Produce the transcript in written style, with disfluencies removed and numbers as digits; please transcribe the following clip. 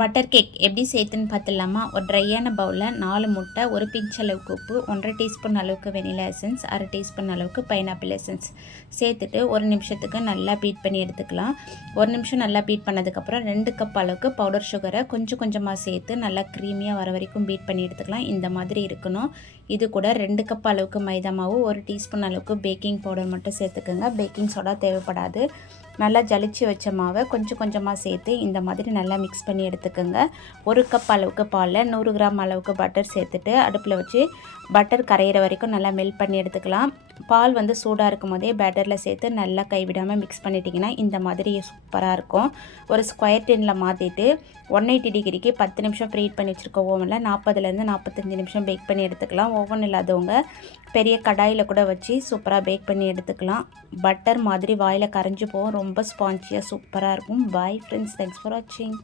Butter cake எப்படி செய்யுதுன்னு பார்த்துடலாமா? ஒரு ட்ரையான பவுலில் 4 முட்டை, ஒரு பிஞ்ச் அளவுக்கு உப்பு, 1½ டீஸ்பூன் அளவுக்கு வெனிலா எசன்ஸ், 1/2 டீஸ்பூன் அளவுக்கு பைனாப்பிள் எசன்ஸ் சேர்த்துட்டு 1 நிமிஷத்துக்கு நல்லா பீட் பண்ணி எடுத்துக்கலாம். 1 நிமிஷம் நல்லா பீட் பண்ணதுக்கப்புறம் 2 கப் அளவுக்கு பவுடர் சுகரை கொஞ்சம் கொஞ்சமாக சேர்த்து நல்லா க்ரீமியாக வர வரைக்கும் பீட் பண்ணி எடுத்துக்கலாம். இந்த மாதிரி இருக்கணும். இது கூட 2 கப் அளவுக்கு மைதா மாவு, 1 டீஸ்பூன் அளவுக்கு பேக்கிங் பவுடர் மட்டும் சேர்த்துக்கோங்க. பேக்கிங் சோடா தேவைப்படாது. நல்லா ஜலிச்சு வச்ச மாவை கொஞ்சம் கொஞ்சமாக சேர்த்து இந்த மாதிரி நல்லா மிக்ஸ் பண்ணி எடுத்துக்கோங்க. 1 கப் அளவுக்கு பாலில் 100 கிராம் அளவுக்கு பட்டர் சேர்த்துட்டு அடுப்பில் வச்சு பட்டர் கரையிற வரைக்கும் நல்லா மெல்ட் பண்ணி எடுத்துக்கலாம். பால் சூடாக இருக்கும் போதே பேட்டரில் சேர்த்து நல்லா கைவிடாமல் மிக்ஸ் பண்ணிட்டிங்கன்னா இந்த மாதிரி சூப்பராக இருக்கும். ஒரு ஸ்கொயர் டின்னில் மாற்றிட்டு 180 டிகிரிக்கு 10 நிமிஷம் ப்ரீஹீட் பண்ணி வச்சுருக்க ஓவனில் 40லேருந்து 45 நிமிஷம் பேக் பண்ணி எடுத்துக்கலாம். ஓவன் இல்லாதவங்க பெரிய கடாயில் கூட வச்சு சூப்பராக பேக் பண்ணி எடுத்துக்கலாம். பட்டர் மாதிரி வாயில் கரைஞ்சி போகும். ரொம்ப ஸ்பான்ச்சியாக சூப்பராக இருக்கும். பாய் ஃப்ரெண்ட்ஸ், தேங்க்ஸ் ஃபார் வாட்சிங்.